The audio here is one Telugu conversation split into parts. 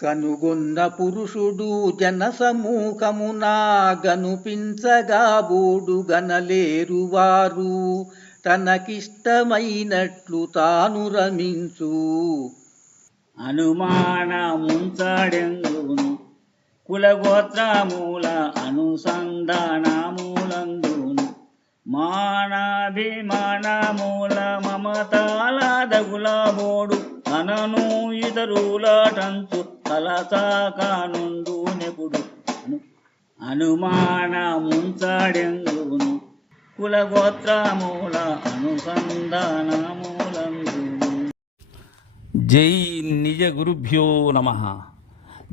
కనుగొన్న పురుషుడు జనసమూహమునా గనుపించగా బోడు గనలేరు వారు తనకిష్టమైనట్లు తాను రమించు అనుమానముంచడెంగును కులగోత్రమూల అనుసంధానములందును మానాభిమానమూల మమతాల దగులబోడు తనను ఇతరులటంచు తలచాకానుండు నెపుడు అనుమానముంచడెంగును కులగోత్రమూల అనుసంధానములందును. జై నిజ గురుభ్యో నమ.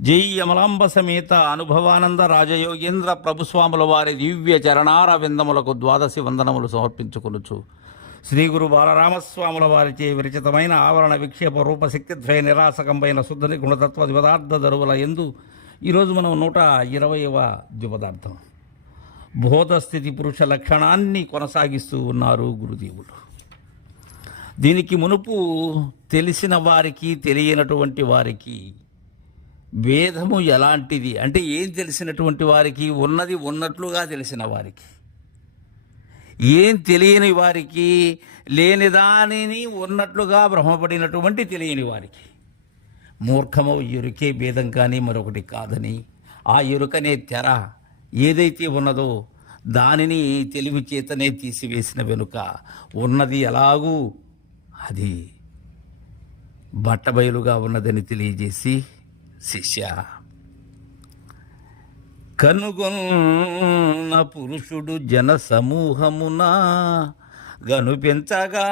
జై అమలాంబ సమేత అనుభవానంద రాజయోగేంద్ర ప్రభుస్వాముల వారి దివ్య చరణార విందములకు ద్వాదశి వందనములు సమర్పించుకొనుచు శ్రీ గురు బాలరామస్వాముల వారిచే విరచితమైన ఆవరణ విక్షేప రూపశక్తిద్వయ నిరాసకంపైన శుద్ధని గుణతత్వ ద్విపదార్థ దరువుల ఎందు ఈరోజు మనం 120వ ద్విపదార్థం బోధస్థితి పురుష లక్షణాన్ని కొనసాగిస్తూ ఉన్నారు గురుదేవులు. దీనికి మునుపు తెలిసిన వారికి తెలియనటువంటి వారికి భేదము ఎలాంటిది అంటే ఏం తెలిసినటువంటి వారికి ఉన్నది ఉన్నట్లుగా తెలిసిన వారికి, ఏం తెలియని వారికి లేని దానిని ఉన్నట్లుగా భ్రమపడినటువంటి తెలియని వారికి మూర్ఖము ఎరుకే భేదం కానీ మరొకటి కాదని, ఆ ఎరుకనే తెర ఏదైతే ఉన్నదో దానిని తెలివి చేతనే తీసివేసిన వెనుక ఉన్నది ఎలాగూ అది బట్టబయలుగా ఉన్నదని తెలియజేసి, శిష్య కనుగొన్న పురుషుడు జన సమూహమున గనుపెంచగా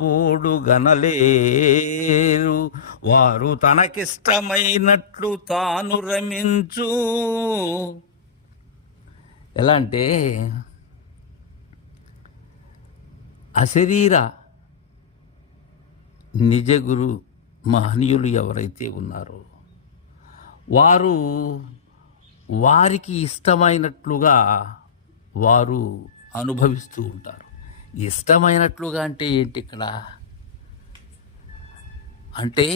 బోడు గనలేరు వారు తనకిష్టమైనట్లు తాను రమించు. ఎలా అంటే అశరీర నిజ గురు మహనీయులు ఎవరైతే ఉన్నారో వారు వారికి ఇష్టమైనట్లుగా వారు అనుభవిస్తూ ఉంటారు. ఇష్టమైనట్లుగా అంటే ఏంటి ఇక్కడ అంటే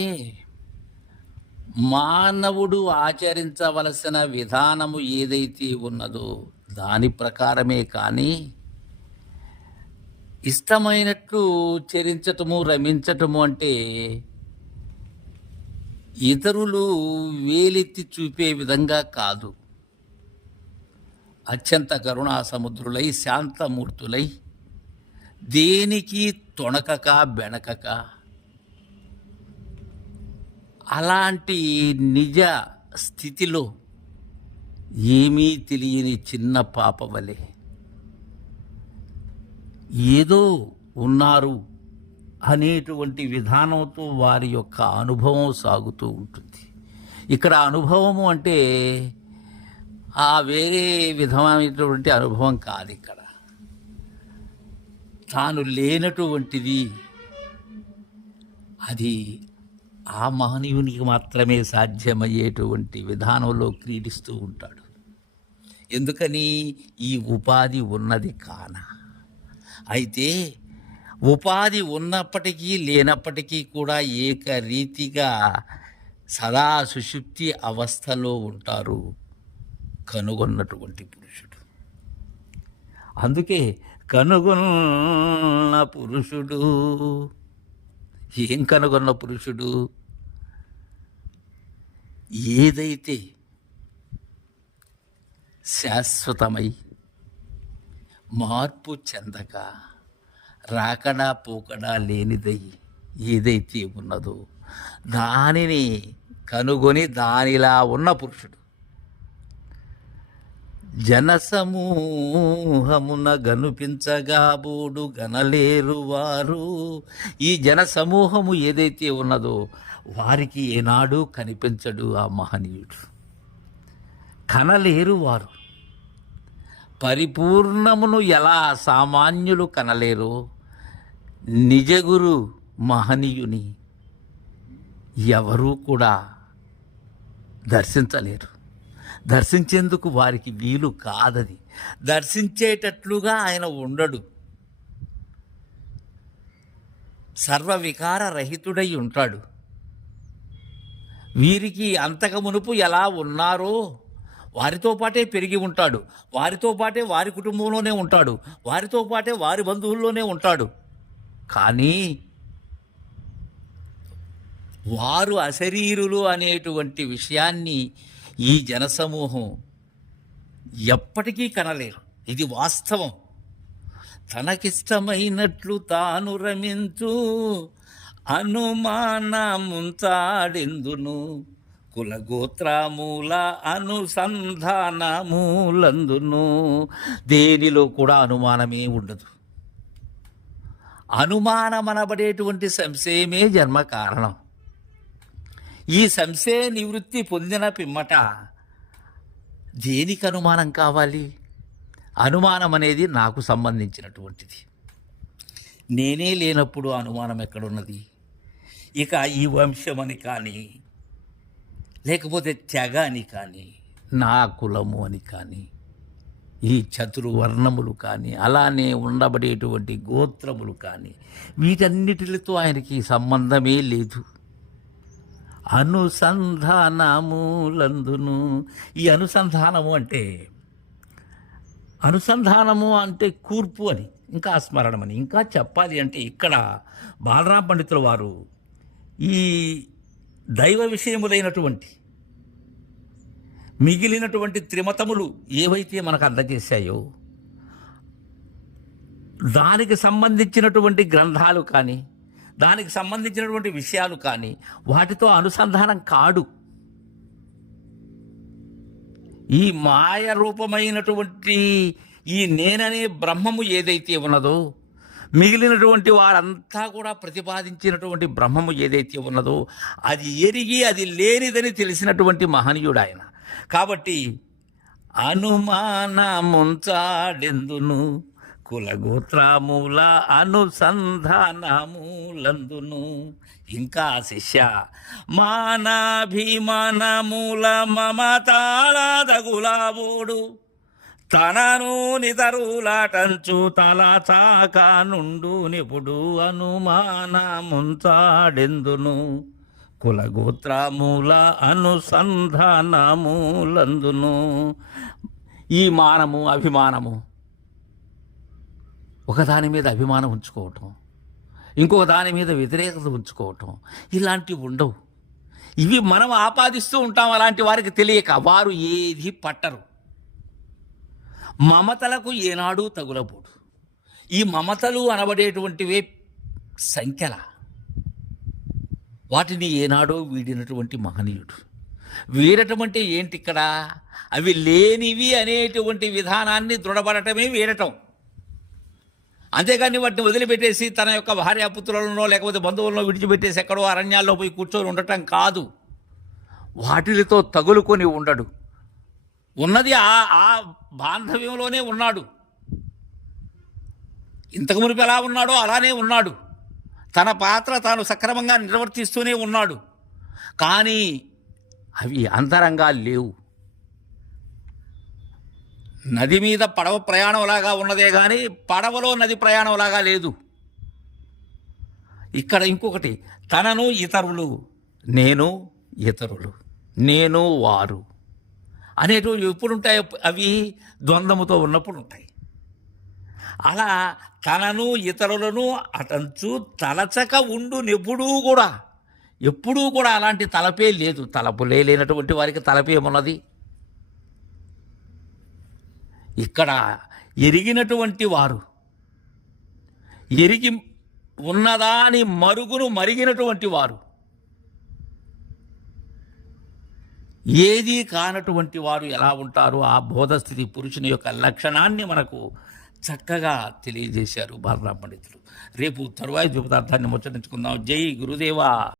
మానవుడు ఆచరించవలసిన విధానము ఏదైతే ఉన్నదో దాని ప్రకారమే కానీ ఇష్టమైనట్లు చరించటము రమించటము అంటే ఇతరులు వేలెత్తి చూపే విధంగా కాదు. అత్యంత కరుణా సముద్రులై శాంతమూర్తులై దేనికి తొణకక బెణకక అలాంటి నిజ స్థితిలో ఏమీ తెలియని చిన్న పాప వలె ఏదో ఉన్నారు అనేటువంటి విధానంతో వారి యొక్క అనుభవం సాగుతూ ఉంటుంది. ఇక్కడ అనుభవము అంటే ఆ వేరే విధమైనటువంటి అనుభవం కాదు. ఇక్కడ తాను లేనటువంటిది అది ఆ మహనీయునికి మాత్రమే సాధ్యమయ్యేటువంటి విధానంలో క్రీడిస్తూ ఉంటాడు. ఎందుకని ఈ ఉపాధి ఉన్నది కాన. అయితే ఉపాధి ఉన్నప్పటికీ లేనప్పటికీ కూడా ఏకరీతిగా సదా సుషుప్తి అవస్థలో ఉంటారు కనుగొన్నటువంటి పురుషుడు. అందుకే కనుగొన్న పురుషుడు. ఏం కనుగొన్న పురుషుడు? ఏదైతే శాశ్వతమై మార్పు చెందక రాకడా పోకడా లేనిదై ఏదైతే ఉన్నదో దానిని కనుగొని దానిలా ఉన్న పురుషుడు. జనసమూహమున గనుపించగా బోడు గనలేరు వారు. ఈ జనసమూహము ఏదైతే ఉన్నదో వారికి ఏనాడు కనిపించడు ఆ మహనీయుడు. కనలేరు వారు. పరిపూర్ణమును ఎలా సామాన్యులు కనలేరు, నిజగురు మహనీయుని ఎవరూ కూడా దర్శించలేరు. దర్శించేందుకు వారికి వీలు కాదది. దర్శించేటట్లుగా ఆయన ఉండడు. సర్వవికార రహితుడై ఉంటాడు. వీరికి అంతకు మునుపు ఎలా ఉన్నారో వారితో పాటే పెరిగి ఉంటాడు, వారితో పాటే వారి కుటుంబంలోనే ఉంటాడు, వారితో పాటే వారి బంధువుల్లోనే ఉంటాడు. కానీ వారు అశరీరులు అనేటువంటి విషయాన్ని ఈ జనసమూహం ఎప్పటికీ కనలేరు. ఇది వాస్తవం. తనకిష్టమైనట్లు తాను రమించు అనుమానముంచాడెందును కులగోత్రమూల అనుసంధానములందును. దేనిలో కూడా అనుమానమే ఉండదు. అనుమానమనబడేటువంటి సంశయమే జన్మ కారణం. ఈ సంశయ నివృత్తి పొందిన పిమ్మట దేనికి అనుమానం కావాలి? అనుమానం అనేది నాకు సంబంధించినటువంటిది. నేనే లేనప్పుడు అనుమానం ఎక్కడున్నది? ఇక ఈ వంశమని కానీ, లేకపోతే తెగ అని కానీ, నా కులము అని కానీ, ఈ చతుర్వర్ణములు కానీ, అలానే ఉండబడేటువంటి గోత్రములు కానీ, వీటన్నిటితో ఆయనకి సంబంధమే లేదు. అనుసంధానములందును. ఈ అనుసంధానము అంటే కూర్పు అని, ఇంకా స్మరణమని, ఇంకా చెప్పాలి అంటే ఇక్కడ బాలరామ పండితుల వారు ఈ దైవ విషయములైనటువంటి మిగిలినటువంటి త్రిమతములు ఏవైతే మనకు అందజేశాయో దానికి సంబంధించినటువంటి గ్రంథాలు కానీ, దానికి సంబంధించినటువంటి విషయాలు కానీ వాటితో అనుసంధానం కాడు. ఈ మాయ రూపమైనటువంటి ఈ నేననే బ్రహ్మము ఏదైతే ఉన్నదో, మిగిలినటువంటి వారంతా కూడా ప్రతిపాదించినటువంటి బ్రహ్మము ఏదైతే ఉన్నదో అది ఎరిగి అది లేనిదని తెలిసినటువంటి మహనీయుడు ఆయన. కాబట్టి అనుమానముంచాడెందును కులగోత్రముల అనుసంధానములందును. ఇంకా శిష్య మానాభిమానముల మమతాల దగులాబోడు తనను నితరులాటంచు తల చాక నుండు నిపుడు అనుమానముంచాడెందును కులగోత్రముల అనుసంధానములందును. ఈ మానము అభిమానము, ఒకదాని మీద అభిమానం ఉంచుకోవటం, ఇంకొక దాని మీద వ్యతిరేకత ఉంచుకోవటం, ఇలాంటివి ఉండవు. ఇవి మనం ఆపాదిస్తూ ఉంటాం. అలాంటి వారికి తెలియక వారు ఏది పట్టరు. మమతలకు ఏనాడు తగులబోడు. ఈ మమతలు అనబడేటువంటివే సంఖ్యల, వాటిని ఏనాడో వీడినటువంటి మహనీయుడు. వీడటం అంటే ఏంటి? ఇక్కడ అవి లేనివి అనేటువంటి విధానాన్ని దృఢపడటమే వీడటం. అంతేగాని వాటిని వదిలిపెట్టేసి తన యొక్క భార్యాపుత్రులనో లేకపోతే బంధువులను విడిచిపెట్టేసి ఎక్కడో అరణ్యాల్లో పోయి కూర్చొని ఉండటం కాదు. వాటితో తగులుకొని ఉండడు. ఉన్నది ఆ బాంధవ్యంలోనే ఉన్నాడు. ఇంతకు మునుపు ఎలా ఉన్నాడో అలానే ఉన్నాడు. తన పాత్ర తాను సక్రమంగా నిర్వర్తిస్తూనే ఉన్నాడు. కానీ అవి అంతరంగా లేవు. నది మీద పడవ ప్రయాణంలాగా ఉన్నదే కానీ పడవలో నది ప్రయాణంలాగా లేదు. ఇక్కడ ఇంకొకటి, తనను ఇతరులు, నేను ఇతరులు, నేను వారు అనేటివి ఎప్పుడు ఉంటాయి? అవి ద్వంద్వముతో ఉన్నప్పుడు ఉంటాయి. అలా తనను ఇతరులను అటంచు తలచక ఉండు ఎప్పుడూ కూడా అలాంటి తలపే లేదు. తలపులే లేనటువంటి వారికి తలపేమున్నది? ఇక్కడ ఎరిగినటువంటి వారు, ఎరిగి ఉన్నదాని మరుగును మరిగినటువంటి వారు, ఏదీ కానటువంటి వారు ఎలా ఉంటారు? ఆ బోధస్థితి పురుషుని యొక్క లక్షణాన్ని మనకు చక్కగా తెలియజేశారు బాలరామ పండితులు. రేపు తరువాయి ద్విపదార్థాన్ని ముచ్చటించుకుందాం. జై గురుదేవా.